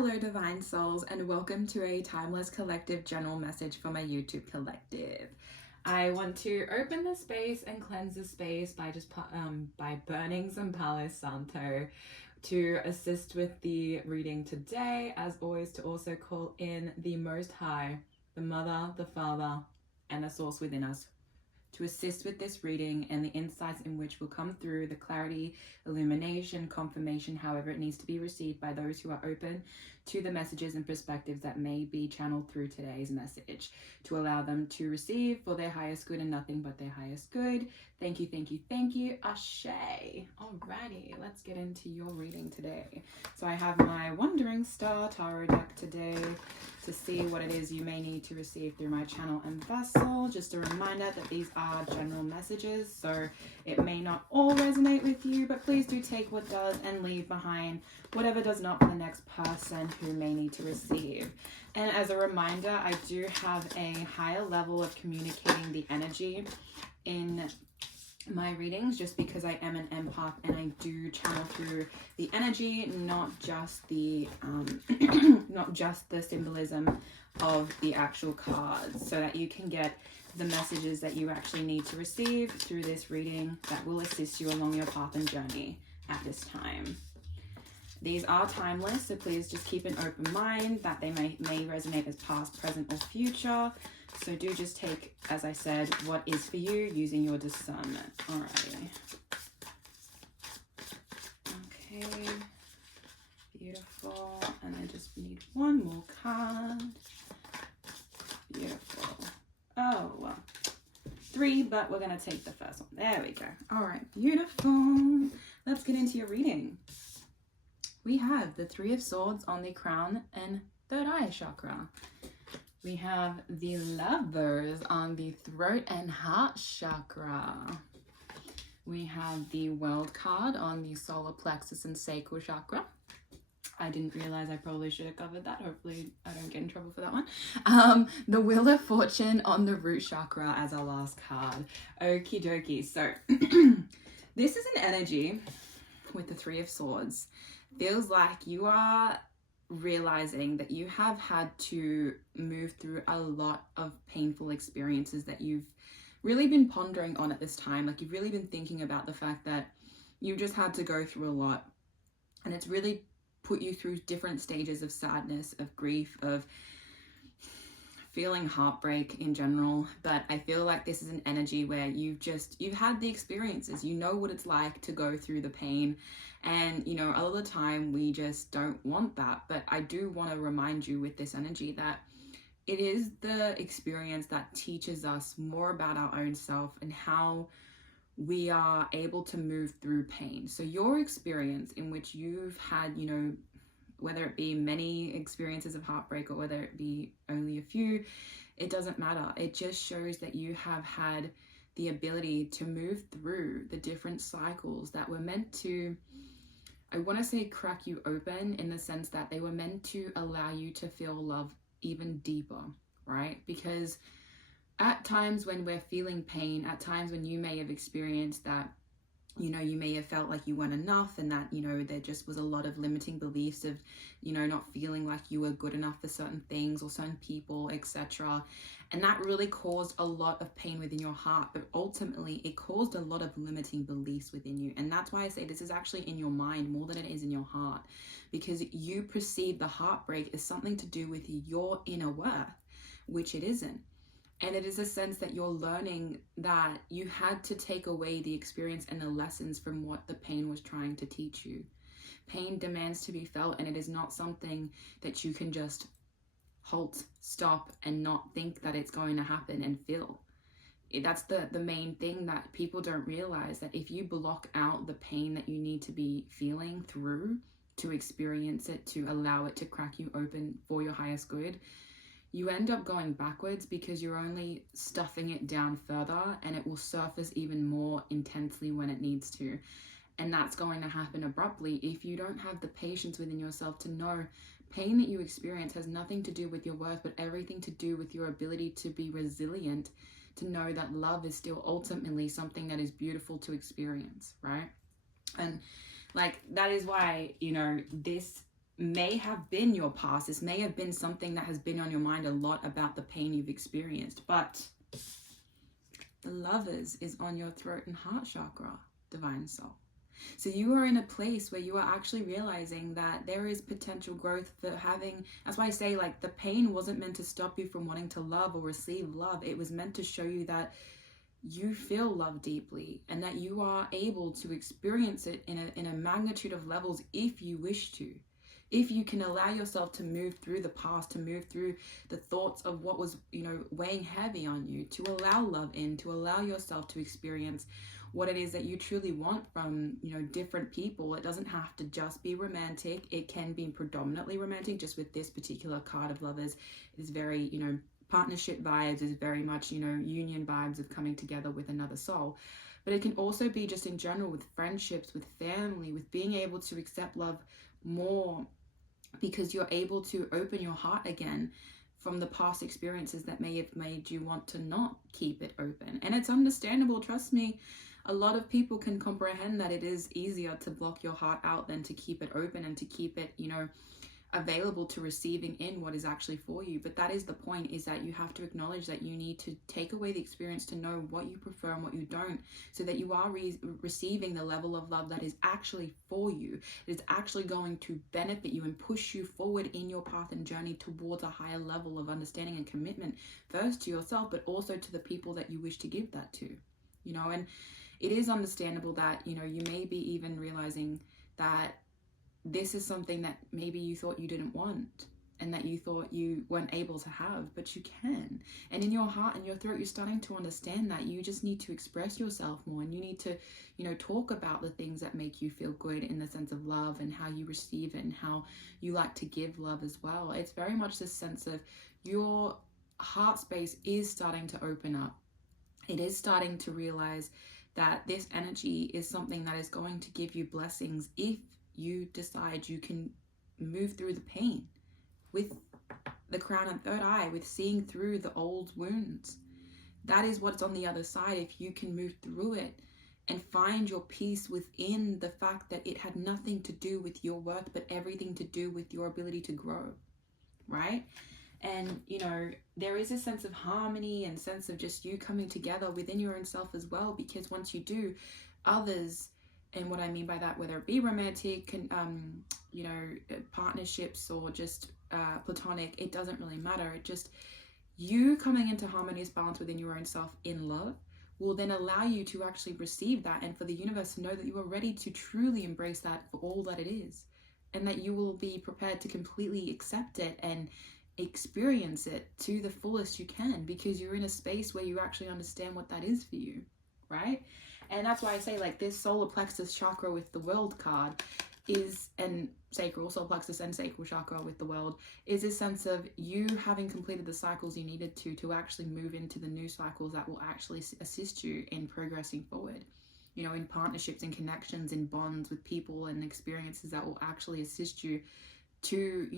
Hello Divine Souls, and welcome to a Timeless Collective general message for my YouTube collective. I want to open the space and cleanse the space by by burning some Palo Santo to assist with the reading today, as always to also call in the Most High, the Mother, the Father, and the Source within us to assist with this reading and the insights in which will come through, the clarity, illumination, confirmation, however it needs to be received by those who are open to the messages and perspectives that may be channeled through today's message, to allow them to receive for their highest good and nothing but their highest good. Thank you, thank you, thank you. Ashe. Alrighty, let's get into your reading today. So I have my Wandering Star Tarot deck today to see what it is you may need to receive through my channel and vessel. Just a reminder that these are general messages, so it may not all resonate with you, but please do take what does and leave behind whatever does not for the next person who may need to receive. And as a reminder, I do have a higher level of communicating the energy in my readings, just because I am an empath and I do channel through the energy, not just the not just the symbolism of the actual cards, so that you can get the messages that you actually need to receive through this reading that will assist you along your path and journey at this time. These are timeless, so please just keep an open mind that they may resonate as past, present, or future. So do just take, as I said, what is for you using your discernment. Alrighty. Okay. Beautiful. And I just need one more card. Beautiful. Oh, well. 3, but we're going to take the first one. There we go. Alright, beautiful. Let's get into your reading. We have the 3 of Swords on the crown and third eye chakra. We have the Lovers on the throat and heart chakra. We have the World card on the solar plexus and sacral chakra. I didn't realize I probably should have covered that. Hopefully I don't get in trouble for that one. The Wheel of Fortune on the root chakra as our last card. Okie dokie. So this is an energy with the 3 of Swords. Feels like you are realizing that you have had to move through a lot of painful experiences that you've really been pondering on at this time. Like, you've really been thinking about the fact that you just had to go through a lot, and it's really put you through different stages of sadness, of grief, of feeling heartbreak in general. But I feel like this is an energy where you've had the experiences, you know what it's like to go through the pain. And, you know, a lot of the time we just don't want that. But I do want to remind you with this energy that it is the experience that teaches us more about our own self and how we are able to move through pain. So your experience in which you've had, you know, whether it be many experiences of heartbreak or whether it be only a few, it doesn't matter. It just shows that you have had the ability to move through the different cycles that were meant to, I want to say, crack you open, in the sense that they were meant to allow you to feel love even deeper, right? Because at times when we're feeling pain, at times when you may have experienced that, you know, you may have felt like you weren't enough, and that, you know, there just was a lot of limiting beliefs of, you know, not feeling like you were good enough for certain things or certain people, etc. And that really caused a lot of pain within your heart, but ultimately it caused a lot of limiting beliefs within you. And that's why I say this is actually in your mind more than it is in your heart, because you perceive the heartbreak as something to do with your inner worth, which it isn't. And it is a sense that you're learning that you had to take away the experience and the lessons from what the pain was trying to teach you. Pain demands to be felt, and it is not something that you can just halt, stop, and not think that it's going to happen and feel. That's the main thing that people don't realize, that if you block out the pain that you need to be feeling through to experience it, to allow it to crack you open for your highest good, you end up going backwards, because you're only stuffing it down further, and it will surface even more intensely when it needs to. And that's going to happen abruptly if you don't have the patience within yourself to know pain that you experience has nothing to do with your worth, but everything to do with your ability to be resilient, to know that love is still ultimately something that is beautiful to experience, right? And like, that is why, you know, this may have been your past. This may have been something that has been on your mind a lot about the pain you've experienced. But the Lovers is on your throat and heart chakra, divine soul. So you are in a place where you are actually realizing that there is potential growth for having, that's why I say, like, the pain wasn't meant to stop you from wanting to love or receive love. It was meant to show you that you feel love deeply and that you are able to experience it in a magnitude of levels if you wish to. If you can allow yourself to move through the past, to move through the thoughts of what was, weighing heavy on you, to allow love in, to allow yourself to experience what it is that you truly want from, different people. It doesn't have to just be romantic. It can be predominantly romantic. Just with this particular card of Lovers, it is very, partnership vibes, is very much, union vibes of coming together with another soul. But it can also be just in general with friendships, with family, with being able to accept love more, because you're able to open your heart again from the past experiences that may have made you want to not keep it open. And it's understandable, trust me. A lot of people can comprehend that it is easier to block your heart out than to keep it open and to keep it, available to receiving in what is actually for you. But that is the point, is that you have to acknowledge that you need to take away the experience to know what you prefer and what you don't, so that you are receiving the level of love that is actually for you, that is actually going to benefit you and push you forward in your path and journey towards a higher level of understanding and commitment, first to yourself, but also to the people that you wish to give that to, and it is understandable that, you may be even realizing that this is something that maybe you thought you didn't want and that you thought you weren't able to have, but you can. And in your heart and your throat, you're starting to understand that you just need to express yourself more, and you need to, talk about the things that make you feel good in the sense of love and how you receive it and how you like to give love as well. It's very much this sense of your heart space is starting to open up. It is starting to realize that this energy is something that is going to give you blessings if you decide you can move through the pain with the crown and third eye, with seeing through the old wounds. That is what's on the other side. If you can move through it and find your peace within the fact that it had nothing to do with your worth, but everything to do with your ability to grow, right? And, there is a sense of harmony and sense of just you coming together within your own self as well, because once you do, others, and what I mean by that, whether it be romantic, partnerships or just platonic, it doesn't really matter. It just, you coming into harmonious balance within your own self in love will then allow you to actually receive that, and for the universe to know that you are ready to truly embrace that for all that it is, and that you will be prepared to completely accept it and experience it to the fullest you can, because you're in a space where you actually understand what that is for you, right? And that's why I say, like, this solar plexus chakra with the world card is, and sacral, solar plexus and sacral chakra with the world, is a sense of you having completed the cycles you needed to actually move into the new cycles that will actually assist you in progressing forward, in partnerships and connections and bonds with people and experiences that will actually assist you to,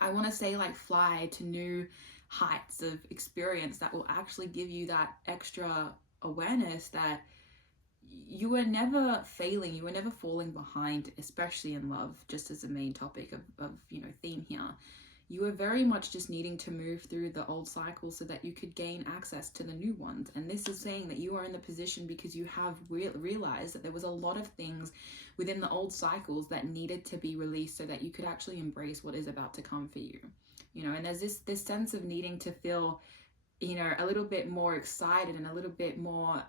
I want to say, like, fly to new heights of experience that will actually give you that extra awareness that you were never failing, you were never falling behind, especially in love, just as the main topic of theme here. You were very much just needing to move through the old cycles so that you could gain access to the new ones. And this is saying that you are in the position because you have realized that there was a lot of things within the old cycles that needed to be released so that you could actually embrace what is about to come for you. And there's this sense of needing to feel, a little bit more excited and a little bit more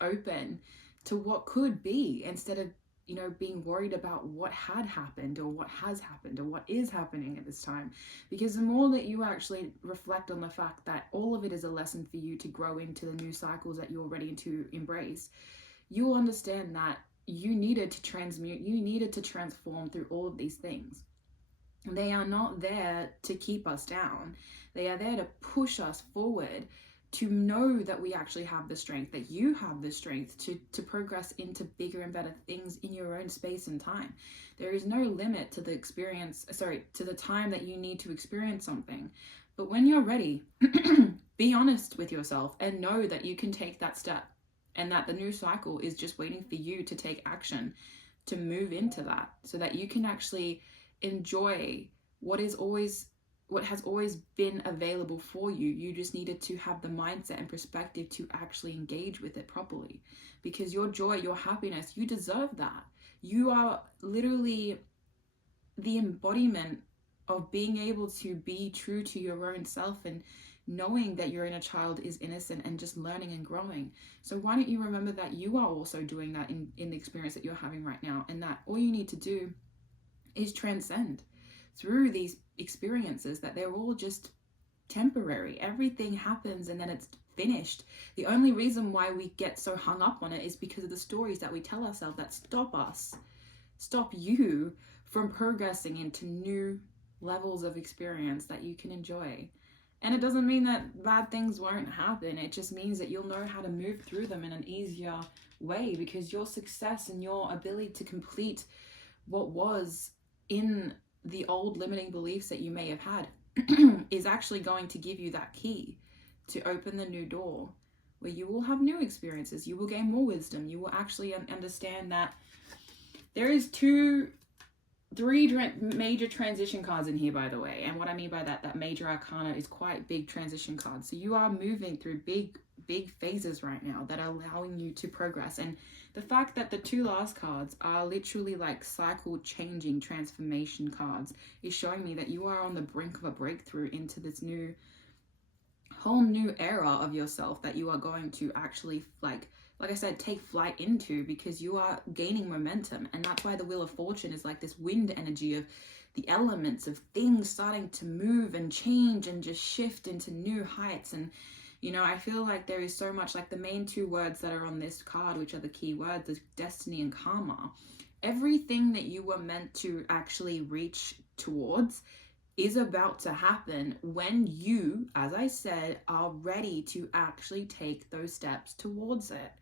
open to what could be, instead of, being worried about what had happened or what has happened or what is happening at this time. Because the more that you actually reflect on the fact that all of it is a lesson for you to grow into the new cycles that you're ready to embrace, you will understand that you needed to transmute, you needed to transform through all of these things. They are not there to keep us down. They are there to push us forward, to know that we actually have the strength, that you have the strength to progress into bigger and better things in your own space and time. There is no limit to the to the time that you need to experience something. But when you're ready, be honest with yourself and know that you can take that step, and that the new cycle is just waiting for you to take action to move into that, so that you can actually enjoy what has always been available for you. You just needed to have the mindset and perspective to actually engage with it properly, because your joy, your happiness, you deserve that. You are literally the embodiment of being able to be true to your own self, and knowing that your inner child is innocent and just learning and growing. So why don't you remember that you are also doing that in the experience that you're having right now, and that all you need to do is transcend through these experiences, that they're all just temporary. Everything happens and then it's finished. The only reason why we get so hung up on it is because of the stories that we tell ourselves that stop you from progressing into new levels of experience that you can enjoy. And it doesn't mean that bad things won't happen. It just means that you'll know how to move through them in an easier way, because your success and your ability to complete what was in the old limiting beliefs that you may have had is actually going to give you that key to open the new door, where you will have new experiences, you will gain more wisdom, you will actually understand that there is three major transition cards in here, by the way. And what I mean by that major arcana is quite big transition cards. So you are moving through big phases right now that are allowing you to progress. And the fact that the two last cards are literally like cycle changing transformation cards is showing me that you are on the brink of a breakthrough into this whole new era of yourself that you are going to actually, like I said, take flight into, because you are gaining momentum. And that's why the Wheel of Fortune is like this wind energy of the elements of things starting to move and change and just shift into new heights. And I feel like there is so much, like the main two words that are on this card, which are the key words, is destiny and karma. Everything that you were meant to actually reach towards is about to happen when you, as I said, are ready to actually take those steps towards it.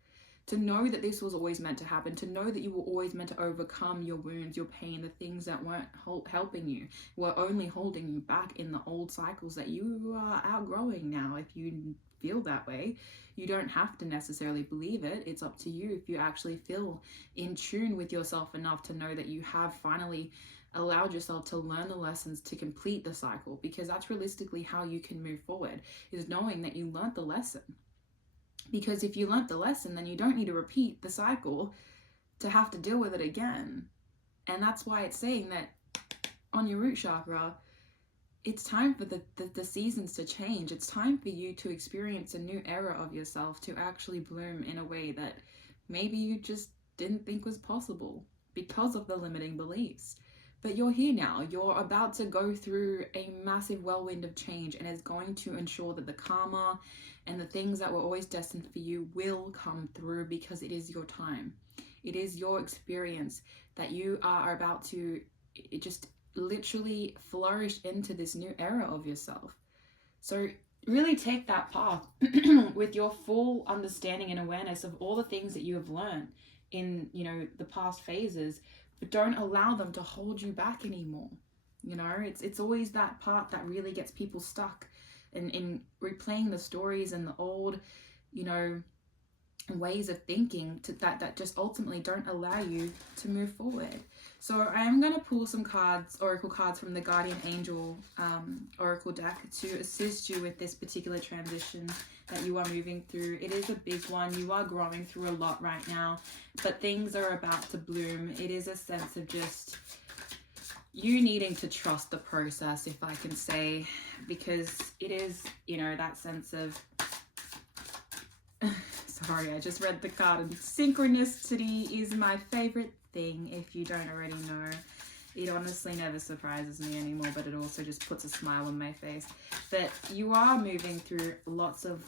To know that this was always meant to happen, to know that you were always meant to overcome your wounds, your pain, the things that weren't helping you, were only holding you back in the old cycles that you are outgrowing now. If you feel that way, you don't have to necessarily believe it. It's up to you if you actually feel in tune with yourself enough to know that you have finally allowed yourself to learn the lessons to complete the cycle, because that's realistically how you can move forward, is knowing that you learned the lesson. Because if you learnt the lesson, then you don't need to repeat the cycle to have to deal with it again. And that's why it's saying that on your root chakra, it's time for the seasons to change. It's time for you to experience a new era of yourself, to actually bloom in a way that maybe you just didn't think was possible because of the limiting beliefs. But you're here now. You're about to go through a massive whirlwind of change, and it's going to ensure that the karma and the things that were always destined for you will come through, because it is your time. It is your experience that you are about to just literally flourish into this new era of yourself. So really take that path with your full understanding and awareness of all the things that you have learned in, the past phases, but don't allow them to hold you back anymore. It's always that part that really gets people stuck in replaying the stories and the old, ways of thinking that just ultimately don't allow you to move forward. So I am going to pull some oracle cards from the Guardian Angel oracle deck to assist you with this particular transition that you are moving through. It is a big one. You are growing through a lot right now, but things are about to bloom. It is a sense of just you needing to trust the process, if I can say, because it is, that sense of sorry, I just read the card, and synchronicity is my favorite thing, if you don't already know. It honestly never surprises me anymore, but it also just puts a smile on my face. But you are moving through lots of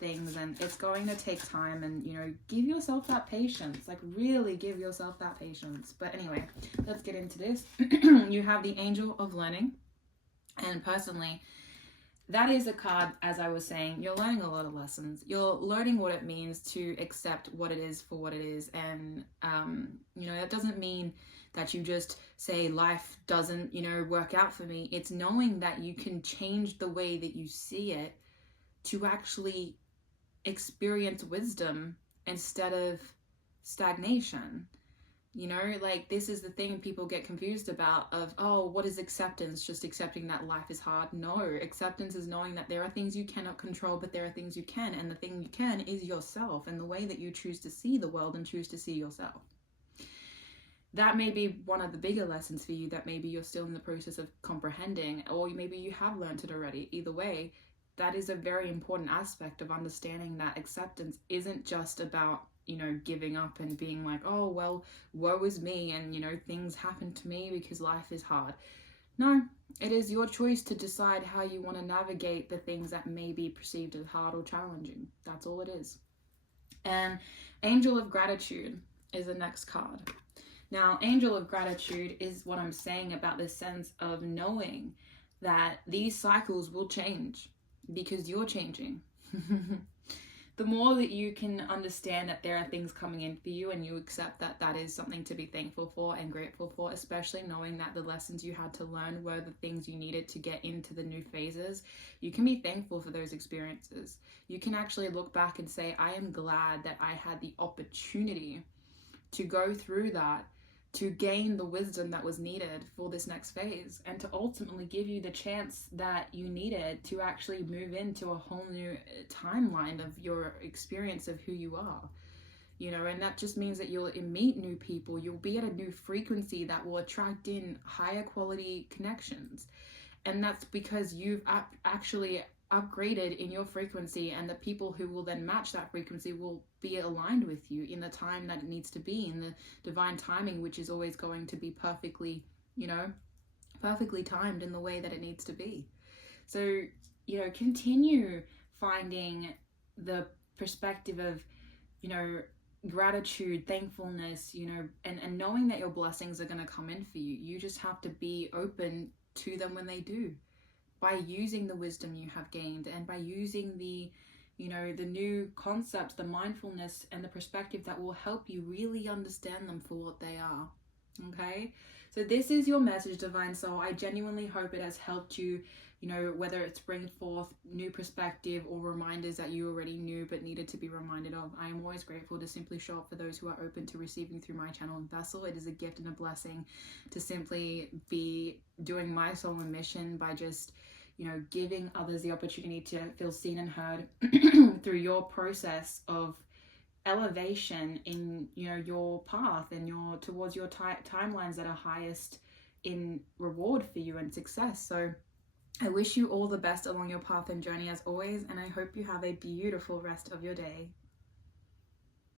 things, and it's going to take time, and give yourself that patience. Like, really give yourself that patience. But anyway, let's get into this. You have the Angel of Learning, and personally, that is a card, as I was saying, you're learning a lot of lessons. You're learning what it means to accept what it is for what it is. And, that doesn't mean that you just say life doesn't, work out for me. It's knowing that you can change the way that you see it to actually experience wisdom instead of stagnation. You know, like, this is the thing people get confused about of, oh, what is acceptance? Just accepting that life is hard? No, acceptance is knowing that there are things you cannot control, but there are things you can, and the thing you can is yourself and the way that you choose to see the world and choose to see yourself. That may be one of the bigger lessons for you that maybe you're still in the process of comprehending, or maybe you have learned it already. Either way, that is a very important aspect of understanding that acceptance isn't just about, you know, giving up and being like, oh, well, woe is me, and, you know, things happen to me because life is hard. No, it is your choice to decide how you want to navigate the things that may be perceived as hard or challenging. That's all it is. And Angel of Gratitude is the next card. Now, Angel of Gratitude is what I'm saying about this sense of knowing that these cycles will change because you're changing. The more that you can understand that there are things coming in for you and you accept that that is something to be thankful for and grateful for, especially knowing that the lessons you had to learn were the things you needed to get into the new phases, you can be thankful for those experiences. You can actually look back and say, I am glad that I had the opportunity to go through that, to gain the wisdom that was needed for this next phase, and to ultimately give you the chance that you needed to actually move into a whole new timeline of your experience of who you are. You know, and that just means that you'll meet new people, you'll be at a new frequency that will attract in higher quality connections. And that's because you've actually upgraded in your frequency, and the people who will then match that frequency will be aligned with you in the time that it needs to be, in the divine timing, which is always going to be perfectly, you know, perfectly timed in the way that it needs to be. So, you know, continue finding the perspective of, you know, gratitude, thankfulness, you know, and knowing that your blessings are going to come in for you. You just have to be open to them when they do, by using the wisdom you have gained, and by using the, you know, the new concepts, the mindfulness and the perspective that will help you really understand them for what they are. Okay, so this is your message, Divine Soul. I genuinely hope it has helped you, you know, whether it's bringing forth new perspective or reminders that you already knew but needed to be reminded of. I am always grateful to simply show up for those who are open to receiving through my channel and vessel. It is a gift and a blessing to simply be doing my soul and mission by just, you know, giving others the opportunity to feel seen and heard through your process of elevation in, you know, your path and your towards your timelines that are highest in reward for you and success. So I wish you all the best along your path and journey as always, and I hope you have a beautiful rest of your day.